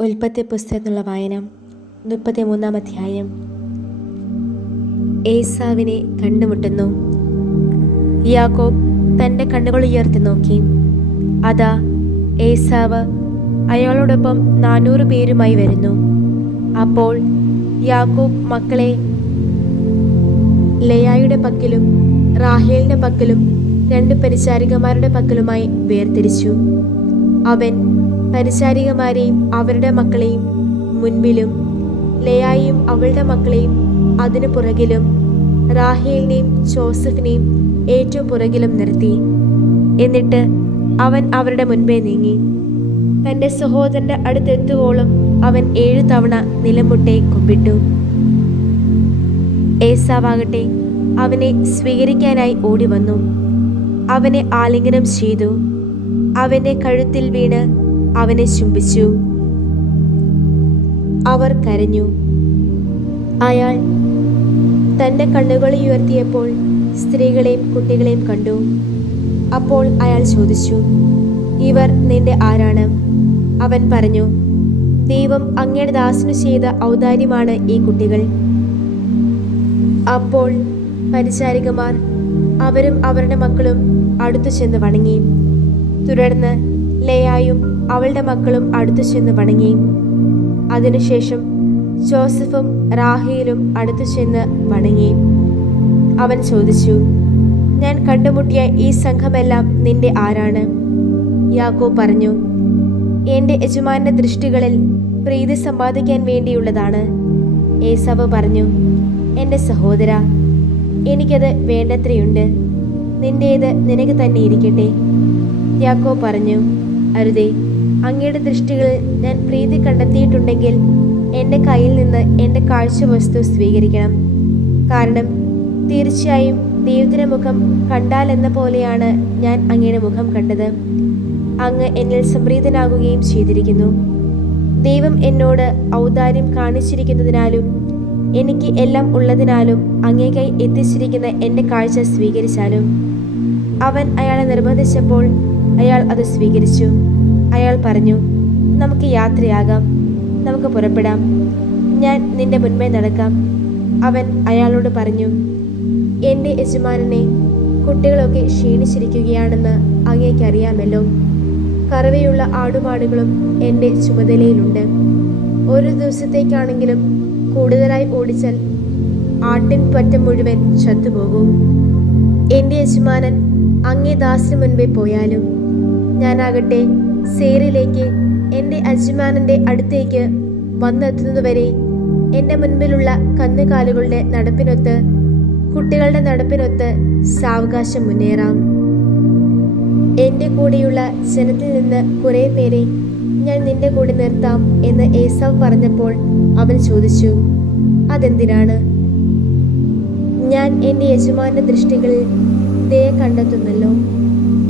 ഉൽപ്പത്തി പുസ്തകത്തിനുള്ള വായന മുപ്പത്തിമൂന്നാം അധ്യായം. ഏസാവിനെ കണ്ടുമുട്ടുന്നു. യാക്കോബ് തന്റെ കണ്ണുകൾ ഉയർത്തി നോക്കി. അതാ ഏസാവ് അയാളോടൊപ്പം നാനൂറ് പേരുമായി വരുന്നു. അപ്പോൾ യാക്കോബ് മക്കളെ ലയായുടെ പക്കലും റാഹേലിന്റെ പക്കലും രണ്ട് പരിചാരികമാരുടെ പക്കലുമായി വേർതിരിച്ചു. അവൻ പരിചാരികമാരെയും അവരുടെ മക്കളെയും മുൻപിലും ലയായും അവളുടെ മക്കളെയും അതിനു പുറകിലും റാഹേലിനെയും ജോസഫിനെയും ഏറ്റവും പുറകിലും നിർത്തി. എന്നിട്ട് അവൻ അവരുടെ മുൻപേ നീങ്ങി. തന്റെ സഹോദരന്റെ അടുത്തെത്തുവോളം അവൻ ഏഴു തവണ നിലമുട്ടെ കുമ്പിട്ടു. ഏസാവാകട്ടെ അവനെ സ്വീകരിക്കാനായി ഓടി വന്നു അവനെ ആലിംഗനം ചെയ്തു. അവന്റെ കഴുത്തിൽ വീണ് അവനെ ചുംബിച്ചു. അവർ കരഞ്ഞു. അയാൾ തന്റെ കണ്ണുകളെ ഉയർത്തിയപ്പോൾ സ്ത്രീകളെയും കുട്ടികളെയും കണ്ടു. അപ്പോൾ അയാൾ ചോദിച്ചു ഇവർ നിന്റെ ആരാണ്? അവൻ പറഞ്ഞു ദൈവം അങ്ങയുടെ ദാസിനു ചെയ്ത ഔദാര്യമാണ് ഈ കുട്ടികൾ. അപ്പോൾ പരിചാരികമാർ അവരും അവരുടെ മക്കളും അടുത്തു ചെന്ന് വണങ്ങി. തുടർന്ന് ലയായും അവളുടെ മക്കളും അടുത്തു ചെന്ന് വണങ്ങി അതിനുശേഷം ജോസഫും റാഹിയിലും അടുത്തു ചെന്ന് വണങ്ങി അവൻ ചോദിച്ചു ഞാൻ കണ്ടുമുട്ടിയ ഈ സംഘമെല്ലാം നിന്റെ ആരാണ്? യാക്കോ പറഞ്ഞു എന്റെ യജമാന്റെ ദൃഷ്ടികളിൽ പ്രീതി സമ്പാദിക്കാൻ വേണ്ടിയുള്ളതാണ്. ഏസവ് പറഞ്ഞു എന്റെ സഹോദര എനിക്കത് വേണ്ടത്രയുണ്ട്. നിന്റേത് നിനക്ക് തന്നെ ഇരിക്കട്ടെ. യാക്കോ പറഞ്ഞു അരുതേ അങ്ങയുടെ ദൃഷ്ടികളിൽ ഞാൻ പ്രീതി കണ്ടെത്തിയിട്ടുണ്ടെങ്കിൽ എന്റെ കയ്യിൽ നിന്ന് എന്റെ കാഴ്ച വസ്തു സ്വീകരിക്കണം. കാരണം തീർച്ചയായും ദൈവത്തിന്റെ മുഖം കണ്ടാലെന്ന പോലെയാണ് ഞാൻ അങ്ങയുടെ മുഖം കണ്ടത്. അങ്ങ് എന്നിൽ സംപ്രീതനാകുകയും ചെയ്തിരിക്കുന്നു. ദൈവം എന്നോട് ഔദാര്യം കാണിച്ചിരിക്കുന്നതിനാലും എനിക്ക് എല്ലാം ഉള്ളതിനാലും അങ്ങേക്കായി എത്തിച്ചിരിക്കുന്ന എന്റെ കാഴ്ച സ്വീകരിച്ചാലും അവൻ അയാളെ നിർബന്ധിച്ചപ്പോൾ അയാൾ അത് സ്വീകരിച്ചു. അയാൾ പറഞ്ഞു നമുക്ക് യാത്രയാകാം. നമുക്ക് പുറപ്പെടാം. ഞാൻ നിന്റെ മുൻപേ നടക്കാം. അവൻ അയാളോട് പറഞ്ഞു എന്റെ യജമാനനെ കുട്ടികളൊക്കെ ക്ഷീണിച്ചിരിക്കുകയാണെന്ന് അങ്ങേക്കറിയാമല്ലോ. കറവയുള്ള ആടുപാടുകളും എന്റെ ചുമതലയിലുണ്ട്. ഒരു ദിവസത്തേക്കാണെങ്കിലും കൂടുതലായി ഓടിച്ചാൽ ആട്ടിൻ പറ്റം മുഴുവൻ ചത്തുപോകും. എന്റെ യജമാനൻ അങ്ങേ ദാസിന് മുൻപേ പോയാലും ഞാനാകട്ടെ സേറിലേക്ക് എന്റെ അജിമാനന്റെ അടുത്തേക്ക് വന്നെത്തുന്നതുവരെ എന്റെ മുൻപിലുള്ള കന്നുകാലുകളുടെ നടപ്പിനൊത്ത് കുട്ടികളുടെ നടപ്പിനൊത്ത് സാവകാശം മുന്നേറാം. എന്റെ കൂടെയുള്ള ജനത്തിൽ നിന്ന് കുറേ പേരെ ഞാൻ നിന്റെ കൂടെ നിർത്താം എന്ന് ഏസാവ് പറഞ്ഞപ്പോൾ അവൻ ചോദിച്ചു അതെന്തിനാണ്? ഞാൻ എന്റെ യജമാന്റെ ദൃഷ്ടികളിൽ ദയ കണ്ടെത്തുന്നല്ലോ.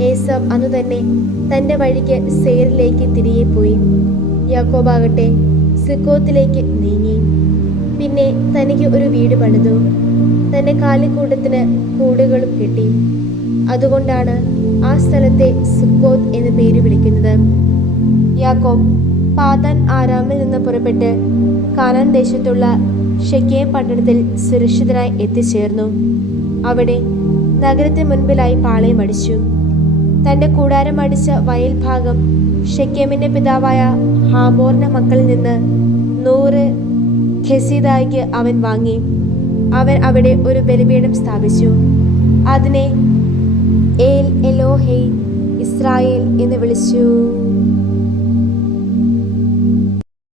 ഏസവ് അന്നു തന്നെ തന്റെ വഴിക്ക് സേറിലേക്ക് തിരികെ പോയി. യാക്കോബാകട്ടെ സിക്കോത്തിലേക്ക് നീങ്ങി. പിന്നെ തനിക്ക് ഒരു വീട് പണിതു. തന്റെ കാലിക്കൂട്ടത്തിന് കൂടുകളും കിട്ടി. അതുകൊണ്ടാണ് ആ സ്ഥലത്തെ സുക്കോത്ത് എന്ന് പേര് വിളിക്കുന്നത്. യാക്കോബ് പാതാൻ ആരാമിൽ നിന്ന് പുറപ്പെട്ട് കാനാൻ ദേശത്തുള്ള ഷെക്കേ പട്ടണത്തിൽ സുരക്ഷിതനായി എത്തിച്ചേർന്നു. അവിടെ നഗരത്തിന് മുൻപിലായി പാളയം അടിച്ചു. തന്റെ കൂടാരം അടിച്ച വയൽ ഭാഗം പിതാവായ ഹാമോറിന്റെ മക്കളിൽ നിന്ന് നൂറ് ഖെസീദായിക്ക് അവൻ വാങ്ങി. അവൻ അവിടെ ഒരു ബലിപീഠം സ്ഥാപിച്ചു. അതിനെ ഏൽ എലോഹെ ഇസ്രായേൽ എന്ന് വിളിച്ചു.